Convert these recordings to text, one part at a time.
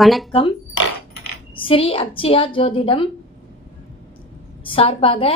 வணக்கம். ஸ்ரீ அக்ஷயா ஜோதிடம் சார்பாக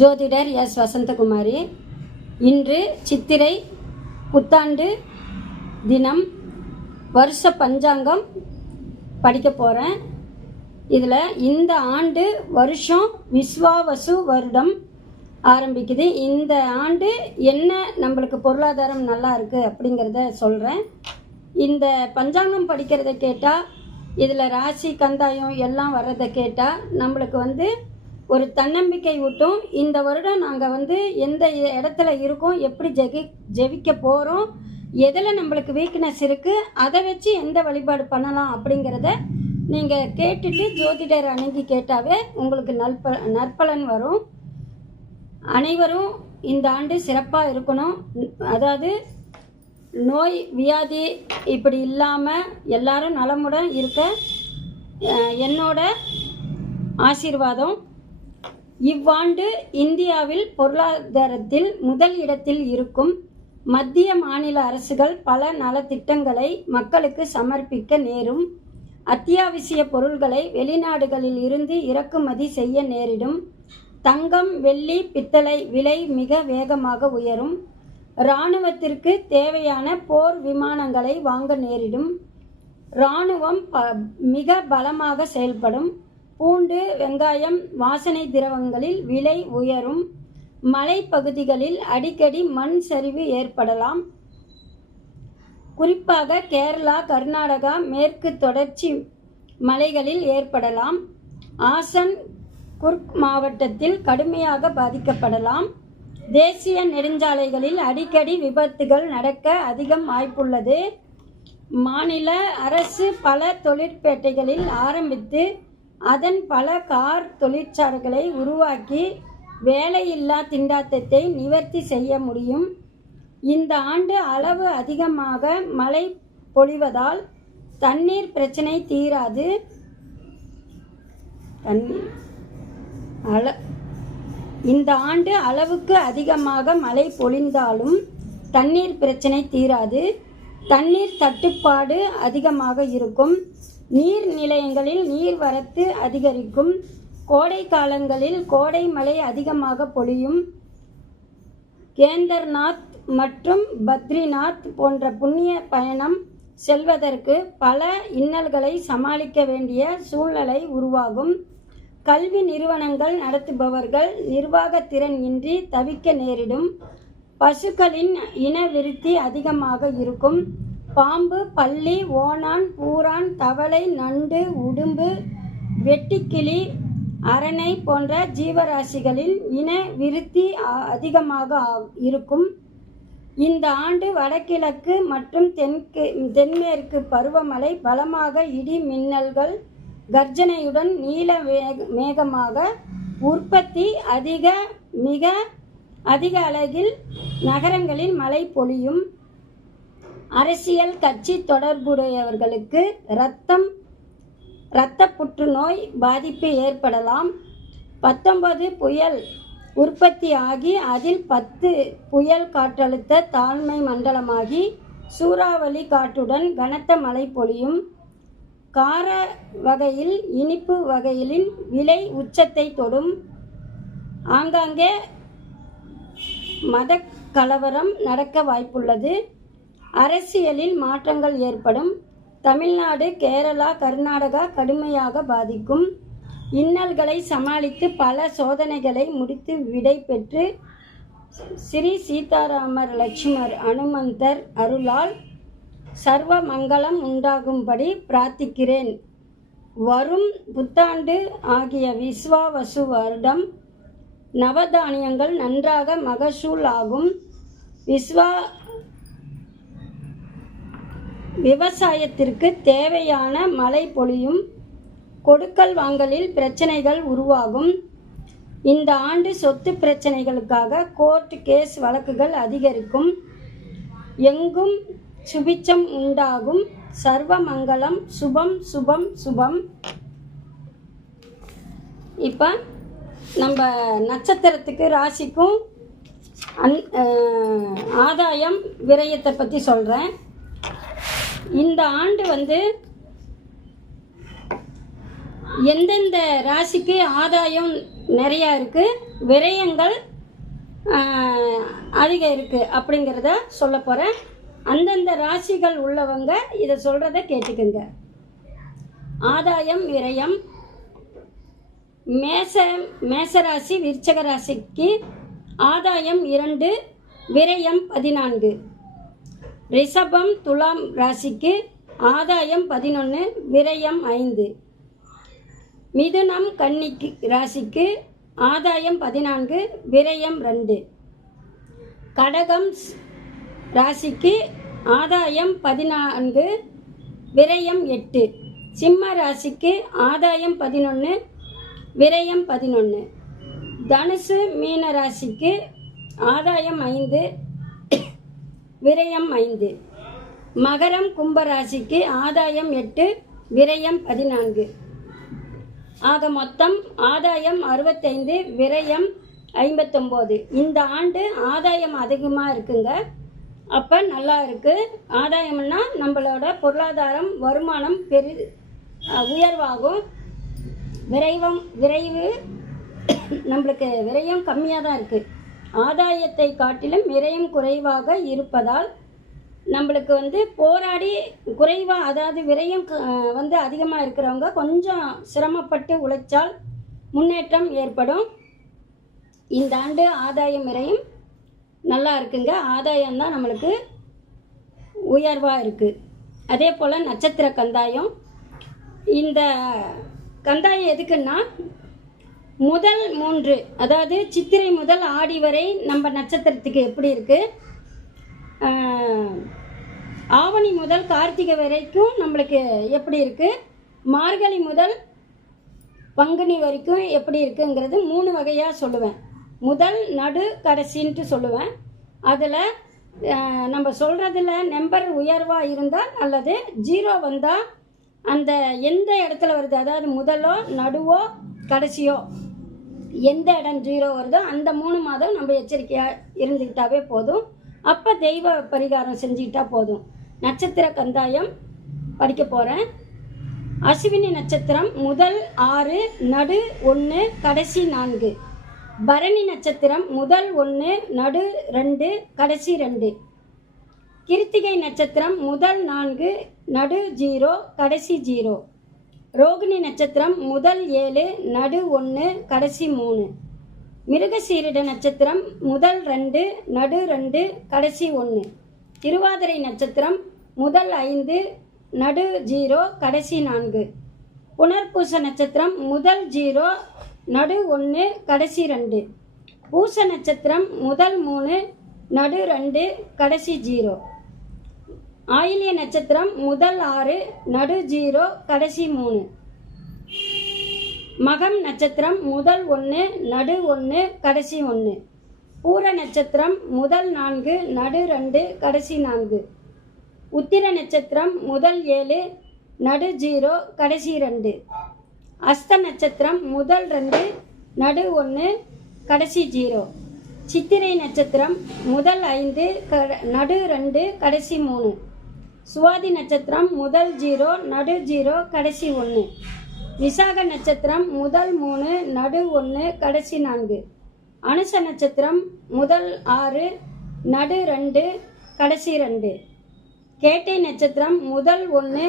ஜோதிடர் எஸ். வசந்தகுமாரி இன்று சித்திரை புத்தாண்டு தினம் வருஷ பஞ்சாங்கம் படிக்க போகிறேன் இதில் இந்த ஆண்டு வருஷம் விஸ்வாவசு வருடம் ஆரம்பிக்குது. இந்த ஆண்டு என்ன நம்மளுக்கு பொருளாதாரம் நல்லா இருக்குது அப்படிங்கிறத சொல்கிறேன் இந்த பஞ்சாங்கம் படிக்கிறத கேட்டால் இதில் ராசி கந்தாயம் எல்லாம் வர்றதை கேட்டால் நம்மளுக்கு வந்து ஒரு தன்னம்பிக்கை ஊட்டும். இந்த வருடம் நாங்கள் வந்து எந்த இடத்துல இருக்கோம் எப்படி ஜெகி ஜெபிக்க போகிறோம் எதில் நம்மளுக்கு வீக்னஸ் இருக்குது அதை வச்சு எந்த வழிபாடு பண்ணலாம் அப்படிங்கிறத நீங்கள் கேட்டுட்டு ஜோதிடர் அணுகி கேட்டாவே உங்களுக்கு நற்ப நற்பலன் வரும். அனைவரும் இந்த ஆண்டு சிறப்பாக இருக்கணும். அதாவது நோய் வியாதி இப்படி இல்லாமல் எல்லாரும் நலமுடன் இருக்க என்னோட ஆசீர்வாதம். இவ்வாண்டு இந்தியாவில் பொருளாதாரத்தில் முதல் இடத்தில் இருக்கும் மத்திய மாநில அரசுகள் பல நலத்திட்டங்களை மக்களுக்கு சமர்ப்பிக்க நேரும். அத்தியாவசிய பொருள்களை வெளிநாடுகளில் இருந்து இறக்குமதி செய்ய நேரிடும். தங்கம் வெள்ளி பித்தளை விலை மிக வேகமாக உயரும். இராணுவத்திற்கு தேவையான போர் விமானங்களை வாங்க நேரிடும். இராணுவம் ப மிக பலமாக செயல்படும். பூண்டு வெங்காயம் வாசனை திரவங்களில் விலை உயரும். மலைப்பகுதிகளில் அடிக்கடி மண் சரிவு ஏற்படலாம். குறிப்பாக கேரளா கர்நாடகா மேற்கு தொடர்ச்சி மலைகளில் ஏற்படலாம். ஆசன் குர்க் மாவட்டத்தில் கடுமையாக பாதிக்கப்படலாம். தேசிய நெடுஞ்சாலைகளில் அடிக்கடி விபத்துகள் நடக்க அதிகம் வாய்ப்புள்ளது. மாநில அரசு பல தொழிற்பேட்டைகளில் ஆரம்பித்து அதன் பல கார் தொழிற்சாலைகளை உருவாக்கி வேலையில்லா திண்டாட்டத்தை நிவர்த்தி செய்ய முடியும். இந்த ஆண்டு அளவு அதிகமாக மழை பொழிவதால் தண்ணீர் பிரச்சனை தீராது. தண்ணீர் அள இந்த ஆண்டு அளவுக்கு அதிகமாக மழை பொழிந்தாலும் தண்ணீர் பிரச்சனை தீராது. தண்ணீர் தட்டுப்பாடு அதிகமாக இருக்கும். நீர் நிலையங்களில் நீர்வரத்து அதிகரிக்கும். கோடை காலங்களில் கோடை மழை அதிகமாக பொழியும். கேந்தர்நாத் மற்றும் பத்ரிநாத் போன்ற புண்ணிய பயணம் செல்வதற்கு பல இன்னல்களை சமாளிக்க வேண்டிய சூழ்நிலை உருவாகும். கல்வி நிறுவனங்கள் நடத்துபவர்கள் நிர்வாகத்திறன் இன்றி தவிக்க நேரிடும். பசுக்களின் இனவிருத்தி அதிகமாக இருக்கும். பாம்பு பள்ளி ஓணான் பூரான் தவளை நண்டு உடும்பு வெட்டிக்கிளி அரணை போன்ற ஜீவராசிகளில் இன விருத்தி அதிகமாக ஆ- இருக்கும். இந்த ஆண்டு வடகிழக்கு மற்றும் தென்கு தென்மேற்கு பருவமழை பலமாக இடி மின்னல்கள் கர்ஜனையுடன் நீல வேக மேகமாக உற்பத்தி அதிக மிக அதிக அளவில் நகரங்களில் மழை பொழியும். அரசியல் கட்சி தொடர்புடையவர்களுக்கு இரத்தம் இரத்த புற்றுநோய் பாதிப்பு ஏற்படலாம். பத்தொன்பது புயல் உற்பத்தி ஆகி அதில் பத்து புயல் காற்றழுத்த தாழ்மை மண்டலமாகி சூறாவளி காற்றுடன் கனத்த மழை பொழியும். கார வகையில் இனிப்பு வகையிலின் விலை உச்சத்தை தொடும் ஆங்காங்கே மத கலவரம் நடக்க வாய்ப்புள்ளது. அரசியலில் மாற்றங்கள் ஏற்படும். தமிழ்நாடு கேரளா கர்நாடகா கடுமையாக பாதிக்கும். இன்னல்களை சமாளித்து பல சோதனைகளை முடித்து விடை பெற்று ஸ்ரீ சீதாராமர் லட்சுமர் அனுமந்தர் அருளால் சர்வ மங்களம் உண்டாகும்படி பிரார்த்திக்கிறேன். வரும் புத்தாண்டு ஆகிய விஸ்வாவசு வருடம் நவதானியங்கள் நன்றாக மகசூல் ஆகும். விஸ்வா விவசாயத்திற்கு தேவையான மழை பொழியும். கொடுக்கல் வாங்கலில் பிரச்சனைகள் உருவாகும். இந்த ஆண்டு சொத்து பிரச்சனைகளுக்காக கோர்ட் கேஸ் வழக்குகள் அதிகரிக்கும். எங்கும் சுபிச்சம் உண்டாகும். சர்வமங்கலம் சுபம் சுபம் சுபம். இப்போ நம்ம நட்சத்திரத்துக்கு ராசிக்கும் அன் ஆதாயம் விரயத்தை பற்றி சொல்கிறேன் இந்த ஆண்டு வந்து எந்தெந்த ராசிக்கு ஆதாயம் நிறையா இருக்குது விரயங்கள் அதிகம் இருக்குது அப்படிங்கிறத சொல்ல போகிறேன் அந்தந்த ராசிகள் உள்ளவங்க இதை சொல்கிறத கேட்டுக்குங்க. ஆதாயம் விரயம் மேச மேசராசி விருச்சக ராசிக்கு ஆதாயம் இரண்டு விரயம் பதினான்கு. ரிஷபம் துலாம் ராசிக்கு ஆதாயம் பதினொன்று விரயம் ஐந்து. மிதுனம் கன்னிக்கு ராசிக்கு ஆதாயம் பதினான்கு விரயம் ரெண்டு. கடகம் ராசிக்கு ஆதாயம் பதினான்கு விரயம் எட்டு. சிம்ம ராசிக்கு ஆதாயம் பதினொன்று விரயம் பதினொன்று தனுசு மீன ராசிக்கு ஆதாயம் ஐந்து விரயம் ஐந்து. மகரம் கும்ப ராசிக்கு ஆதாயம் எட்டு விரயம் பதினான்கு. ஆக மொத்தம் ஆதாயம் அறுபத்தைந்து விரயம் ஐம்பத்தொம்போது. இந்த ஆண்டு ஆதாயம் அதிகமாக இருக்குங்க. அப்போ நல்லா இருக்குது ஆதாயம்னா நம்மளோட பொருளாதாரம் வருமானம் பெரு உயர்வாகும். விரைவம் விரைவு நம்மளுக்கு விரயம் கம்மியாக தான் இருக்குது ஆதாயத்தை காட்டிலும் விரயம் குறைவாக இருப்பதால் நம்மளுக்கு வந்து போராடி குறைவாக அதாவது விரயம் வந்து அதிகமாக இருக்கிறவங்க கொஞ்சம் சிரமப்பட்டு உழைச்சால் முன்னேற்றம் ஏற்படும். இந்த ஆண்டு ஆதாயம் விரயம் நல்லா இருக்குங்க. ஆதாயம் தான் நம்மளுக்கு உயர்வாக இருக்குது அதே போல் நட்சத்திர கந்தாயம். இந்த கந்தாயம் எதுக்குன்னா முதல் மூன்று அதாவது சித்திரை முதல் ஆடி வரை நம்ம நட்சத்திரத்துக்கு எப்படி இருக்குது ஆவணி முதல் கார்த்திகை வரைக்கும் நம்மளுக்கு எப்படி இருக்குது மார்கழி முதல் பங்குனி வரைக்கும் எப்படி இருக்குங்கிறது மூணு வகையாக சொல்லுவேன். முதல் நடு கடைசின்ட்டு சொல்லுவேன். அதில் நம்ம சொல்கிறதுல நம்பர் உயர்வாக இருந்தால் நல்லது ஜீரோ வந்தால் அந்த எந்த இடத்துல வருது? அதாவது முதலோ நடுவோ கடைசியோ எந்த இடம் ஜீரோ வருதோ அந்த மூணு மாதம் நம்ம எச்சரிக்கையாக இருந்துக்கிட்டாவே போதும். அப்போ தெய்வ பரிகாரம் செஞ்சுக்கிட்டா போதும். நட்சத்திர கந்தாயம் படிக்க போகிறேன் அஸ்வினி நட்சத்திரம் முதல் ஆறு நடு ஒன்று கடைசி நான்கு. பரணி நட்சத்திரம் முதல் ஒன்று நடு ரெண்டு கடைசி ரெண்டு. கிருத்திகை நட்சத்திரம் முதல் நான்கு நடு ஜீரோ கடைசி ஜீரோ. ரோகிணி நட்சத்திரம் முதல் ஏழு நடு ஒன்று கடைசி மூணு. மிருகசீரிட நட்சத்திரம் முதல் ரெண்டு நடு ரெண்டு கடைசி ஒன்று திருவாதிரை நட்சத்திரம் முதல் ஐந்து நடு ஜீரோ கடைசி நான்கு. புனர்பூச நட்சத்திரம் முதல் ஜீரோ நடு ஒன்று கடைசி ரெண்டு. பூச நட்சத்திரம் முதல் மூணு நடு ரெண்டு கடைசி ஜீரோ. ஆயிலிய நட்சத்திரம் முதல் ஆறு நடு ஜீரோ கடைசி மூணு. மகம் நட்சத்திரம் முதல் ஒன்று நடு ஒன்று கடைசி ஒன்று பூர நட்சத்திரம் முதல் நான்கு நடு ரெண்டு கடைசி நான்கு. உத்திர நட்சத்திரம் முதல் ஏழு நடு ஜீரோ கடைசி ரெண்டு. அஸ்த நட்சத்திரம் முதல் ரெண்டு நடு ஒன்று கடைசி ஜீரோ. சித்திரை நட்சத்திரம் முதல் ஐந்து நடு ரெண்டு கடைசி மூணு. சுவாதி நட்சத்திரம் முதல் ஜீரோ நடு ஜீரோ கடைசி ஒன்று விசாக நட்சத்திரம் முதல் மூணு நடு ஒன்று கடைசி நான்கு. அனுச நட்சத்திரம் முதல் ஆறு நடு ரெண்டு கடைசி ரெண்டு. கேட்டை நட்சத்திரம் முதல் ஒன்று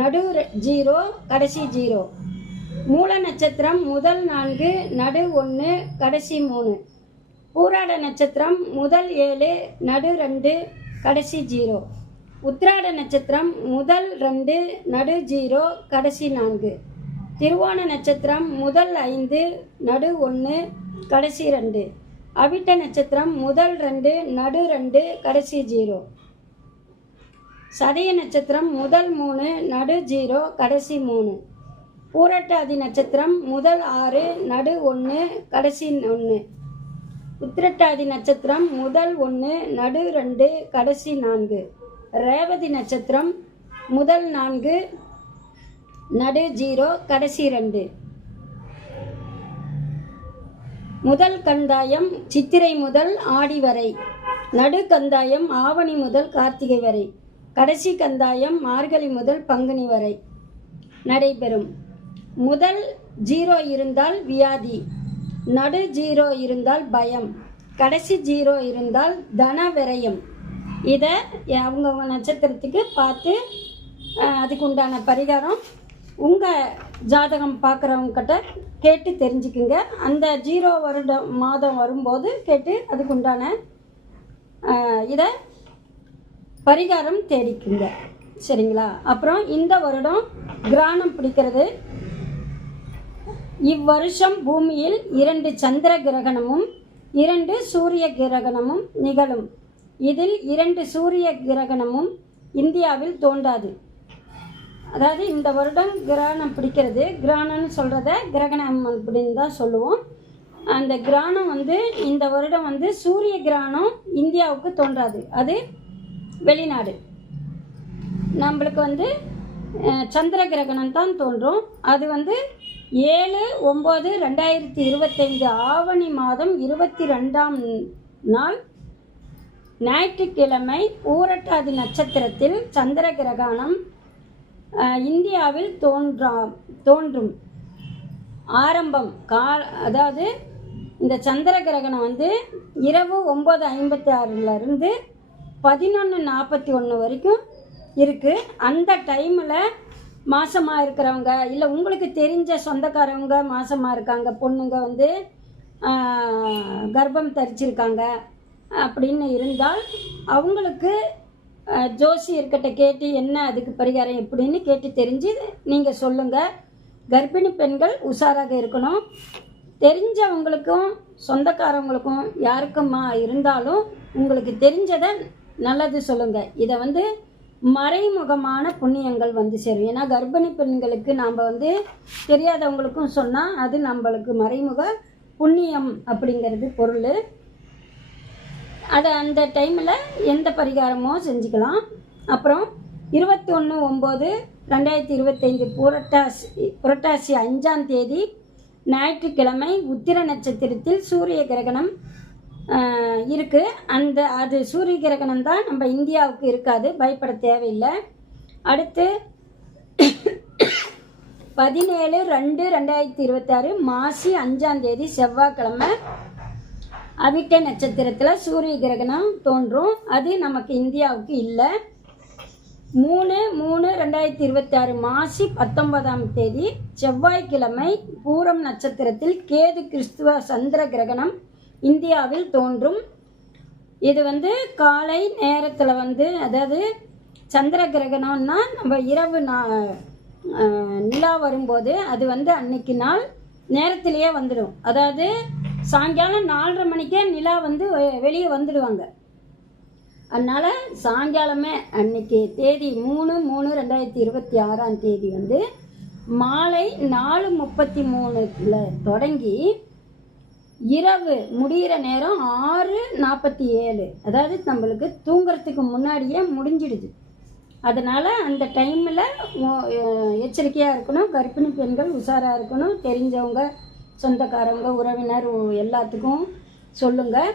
நடு ஜீரோ கடைசி ஜீரோ. மூல நட்சத்திரம் முதல் நான்கு நடு ஒன்று கடைசி மூணு. பூராட நட்சத்திரம் முதல் ஏழு நடு ரெண்டு கடைசி ஜீரோ. உத்ராட நட்சத்திரம் முதல் ரெண்டு நடு ஜீரோ கடைசி நான்கு. திருவோண நட்சத்திரம் முதல் ஐந்து நடு ஒன்று கடைசி ரெண்டு. அவிட்ட நட்சத்திரம் முதல் ரெண்டு நடு ரெண்டு கடைசி ஜீரோ. சதய நட்சத்திரம் முதல் மூணு நடு ஜீரோ கடைசி மூணு. பூரட்டாதி நட்சத்திரம் முதல் ஆறு நடு ஒன்று கடைசி ஒன்று உத்திரட்டாதி நட்சத்திரம் முதல் ஒன்று நடு ரெண்டு கடைசி நான்கு. ரேவதி நட்சத்திரம் முதல் நான்கு நடு ஜீரோ கடைசி ரெண்டு. முதல் கந்தாயம் சித்திரை முதல் ஆடி வரை. நடு கந்தாயம் ஆவணி முதல் கார்த்திகை வரை. கடைசி கந்தாயம் மார்கழி முதல் பங்குனி வரை. நடைபெறும். முதல் ஜீரோ இருந்தால் வியாதி நடு ஜீரோ இருந்தால் பயம் கடைசி ஜீரோ இருந்தால் தன விரயம். இதை அவங்கவுங்க நட்சத்திரத்துக்கு பார்த்து அதுக்கு உண்டான பரிகாரம் உங்கள் ஜாதகம் பார்க்குறவங்கக்கிட்ட கேட்டு தெரிஞ்சுக்குங்க. அந்த ஜீரோ வருடம் மாதம் வரும்போது கேட்டு அதுக்கு உண்டான இதை பரிகாரம் தேடிக்குங்க. சரிங்களா? அப்புறம் இந்த வருடம் கிராணம் பிடிக்கிறது. இவ்வருஷம் பூமியில் இரண்டு சந்திர கிரகணமும் இரண்டு சூரிய கிரகணமும் நிகழும். இதில் இரண்டு சூரிய கிரகணமும் இந்தியாவில் தோன்றாது. அதாவது இந்த வருடம் கிரகணம் பிடிக்கிறது. கிரகணம்னு சொல்கிறத கிரகணம் அப்படின்னு தான் சொல்லுவோம். அந்த கிரகணம் வந்து இந்த வருடம் வந்து சூரிய கிரகணம் இந்தியாவுக்கு தோன்றாது. அது வெளிநாடு. நம்மளுக்கு வந்து சந்திர கிரகணம் தான் தோன்றும். அது வந்து ஏழு ஒம்பது ரெண்டாயிரத்தி இருபத்தைந்து ஆவணி மாதம் இருபத்தி ரெண்டாம் நாள் ஞாயிற்றுக்கிழமை ஊரட்டாதி நட்சத்திரத்தில் சந்திர கிரகணம் இந்தியாவில் தோன்றா தோன்றும். ஆரம்பம் கா அதாவது இந்த சந்திர கிரகணம் வந்து இரவு ஒம்பது ஐம்பத்தி ஆறுலேருந்து பதினொன்று நாற்பத்தி ஒன்று வரைக்கும் இருக்குது அந்த டைமில் மாசமாக இருக்கிறவங்க இல்லை உங்களுக்கு தெரிஞ்ச சொந்தக்காரவங்க மாசமாக இருக்காங்க பொண்ணுங்க வந்து கர்ப்பம் தரிச்சிருக்காங்க அப்படின்னு இருந்தால் அவங்களுக்கு ஜோசியர்கிட்ட கேட்டு என்ன அதுக்கு பரிகாரம் எப்படின்னு கேட்டு தெரிஞ்சு நீங்கள் சொல்லுங்கள் கர்ப்பிணி பெண்கள் உஷாராக இருக்கணும். தெரிஞ்சவங்களுக்கும் சொந்தக்காரவங்களுக்கும் யாருக்குமா இருந்தாலும் உங்களுக்கு தெரிஞ்சதை நல்லது சொல்லுங்கள் இதை வந்து மறைமுகமான புண்ணியங்கள் வந்து சேரும். ஏன்னா கர்ப்பிணி பெண்களுக்கு நாம் வந்து தெரியாதவங்களுக்கும் சொன்னால் அது நம்மளுக்கு மறைமுக புண்ணியம் அப்படிங்கிறது பொருள். அதை அந்த டைமில் எந்த பரிகாரமோ செஞ்சுக்கலாம். அப்புறம் இருபத்தி ஒன்று ஒம்பது ரெண்டாயிரத்தி இருபத்தைந்து புரட்டாசி புரட்டாசி அஞ்சாம் தேதி ஞாயிற்றுக்கிழமை உத்திர நட்சத்திரத்தில் சூரிய கிரகணம் இருக்குது அந்த அது சூரிய கிரகணம் தான் நம்ம இந்தியாவுக்கு இருக்காது. பயப்பட தேவையில்லை. அடுத்து பதினேழு ரெண்டு ரெண்டாயிரத்தி இருபத்தாறு மாசி அஞ்சாம் தேதி செவ்வாய்க்கிழமை அவிட்ட நட்சத்திரத்தில் சூரிய கிரகணம் தோன்றும். அது நமக்கு இந்தியாவுக்கு இல்லை. மூணு மூணு ரெண்டாயிரத்தி இருபத்தாறு மாசி பத்தொன்பதாம் தேதி செவ்வாய்க்கிழமை பூரம் நட்சத்திரத்தில் கேது கிறிஸ்துவ சந்திர கிரகணம் இந்தியாவில் தோன்றும். இது வந்து காலை நேரத்தில் வந்து அதாவது சந்திர கிரகணம்னா நம்ம இரவு நா நிலா வரும்போது அது வந்து அன்னைக்கு நாள் நேரத்திலேயே வந்துடும். அதாவது சாயங்காலம் நாலரை மணிக்கே நிலா வந்து வெளியே வந்துடுவாங்க. அதனால் சாயங்காலமே அன்னைக்கு தேதி மூணு மூணு ரெண்டாயிரத்தி இருபத்தி ஆறாம் தேதி வந்து மாலை நாலு முப்பத்தி மூணுல தொடங்கி இரவு முடிகிற நேரம் ஆறு நாற்பத்தி ஏழு. அதாவது நம்மளுக்கு தூங்குறதுக்கு முன்னாடியே முடிஞ்சிடுது. அதனால் அந்த டைமில் எச்சரிக்கையாக இருக்கணும். கர்ப்பிணி பெண்கள் உஷாராக இருக்கணும். தெரிஞ்சவங்க சொந்தக்காரவங்க உறவினர் எல்லாத்துக்கும் சொல்லுங்கள்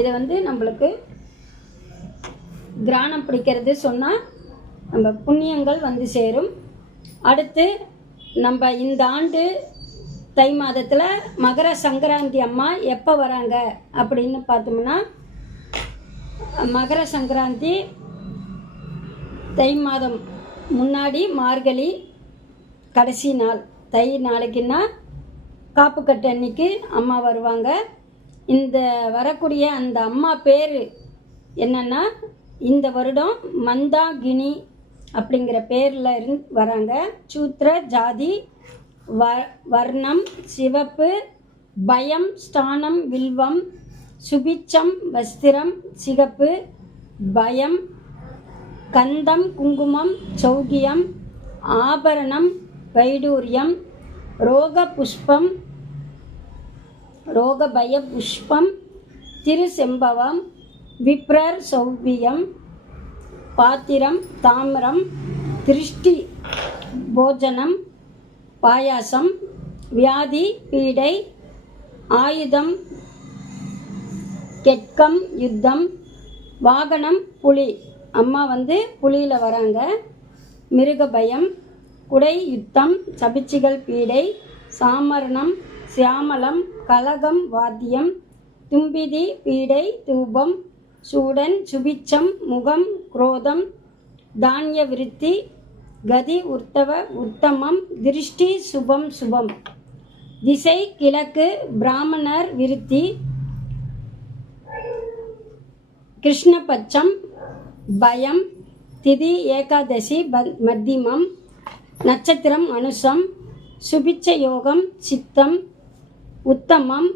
இதை வந்து நம்மளுக்கு கிராணம் பிடிக்கிறது சொன்னால் நம்ம புண்ணியங்கள் வந்து சேரும். அடுத்து நம்ம இந்த ஆண்டு தை மாதத்தில் மகர சங்கராந்தி அம்மா எப்போ வராங்க அப்படின்னு பார்த்தோம்னா மகர சங்கராந்தி தை மாதம் முன்னாடி மார்கழி கடைசி நாள். தை நாளைக்குன்னா காப்புக்கட்டு அன்னைக்கு அம்மா வருவாங்க. இந்த வரக்கூடிய அந்த அம்மா பேர் என்னன்னா இந்த வருடம் மந்தாகினி அப்படிங்கிற பேரில் இருந்து வராங்க. சூத்ர ஜாதி வ வர்ணம் சிவப்பு பயம் ஸ்தானம் வில்வம் சுபிச்சம் வஸ்திரம் சிகப்பு பயம் கந்தம் குங்குமம் சௌகியம் ஆபரணம் வைடூரியம் ரோக புஷ்பம் ரோகபய புஷ்பம் திருசெம்பவம் விப்ரர் சௌபியம் பாத்திரம் தாமிரம் திருஷ்டி போஜனம் பாயாசம் வியாதி பீடை ஆயுதம் கெட்கம் யுத்தம் வாகனம் புலி. அம்மா வந்து புலியில் வராங்க. மிருக பயம் குடை யுத்தம் சபிச்சிகள் பீடை சாமரணம் சியாமலம் கலகம் வாத்தியம் தும்பிதி பீடை தூபம் சூடன் சுபிச்சம் முகம் குரோதம் தானிய விருத்தி கதி உர்த்தவ உத்தமம் திருஷ்டி சுபம் சுபம். திசை கிழக்கு பிராமணர் விருத்தி. கிருஷ்ணபட்சம் பயம் திதி ஏகாதசி மத்தியமம் நட்சத்திரம் அனுசம் சுபிச்ச யோகம் சித்தம் உத்தமம்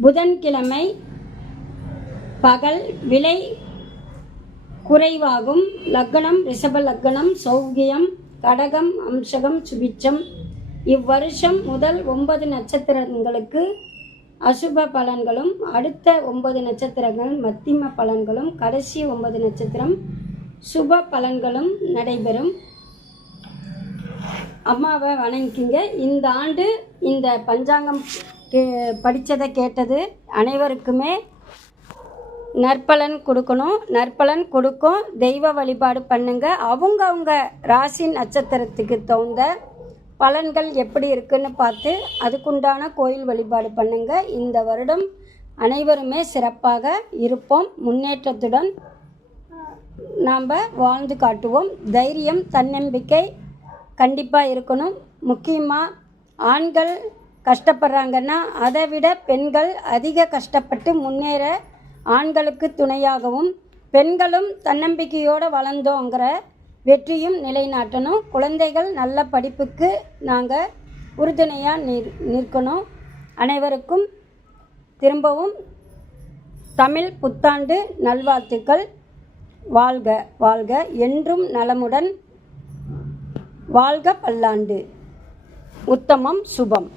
புதன்கிழமை பகல் விலை குறைவாகும். லக்னம் ரிஷப லக்னம் சௌகியம் கடகம் அம்சகம் சுபிச்சம் இவ்வருஷம் முதல் ஒன்பது நட்சத்திரங்களுக்கு அசுப பலன்களும் அடுத்த ஒன்பது நட்சத்திரங்கள் மத்திம பலன்களும் கடைசி ஒன்பது நட்சத்திரம் சுப பலன்களும் நடைபெறும். அம்மாவை வணங்கிக்கிங்க இந்த ஆண்டு இந்த பஞ்சாங்கம் கே படித்ததை கேட்டது அனைவருக்குமே நற்பலன் கொடுக்கணும். நற்பலன் கொடுக்கும். தெய்வ வழிபாடு பண்ணுங்க. அவங்க அவங்க ராசி நட்சத்திரத்துக்கு தகுந்த பலன்கள் எப்படி இருக்குன்னு பார்த்து அதுக்குண்டான கோயில் வழிபாடு பண்ணுங்க. இந்த வருடம் அனைவருமே சிறப்பாக இருப்போம். முன்னேற்றத்துடன் நாம் வாழ்ந்து காட்டுவோம். தைரியம் தன்னம்பிக்கை கண்டிப்பாக இருக்கணும். முக்கியமாக ஆண்கள் கஷ்டப்படுறாங்கன்னா அதை விட பெண்கள் அதிக கஷ்டப்பட்டு முன்னேற ஆண்களுக்கு துணையாகவும் பெண்களும் தன்னம்பிக்கையோடு வளர்ந்தோங்கிற வெற்றியும் நிலைநாட்டணும். குழந்தைகள் நல்ல படிப்புக்கு நாங்கள் உறுதுணையாக நிற் நிற்கணும். அனைவருக்கும் திரும்பவும் தமிழ் புத்தாண்டு நல்வாழ்த்துக்கள். வாழ்க வாழ்க. என்றும் நலமுடன் வாழ்க பல்லாண்டு. உத்தமம் சுபம்.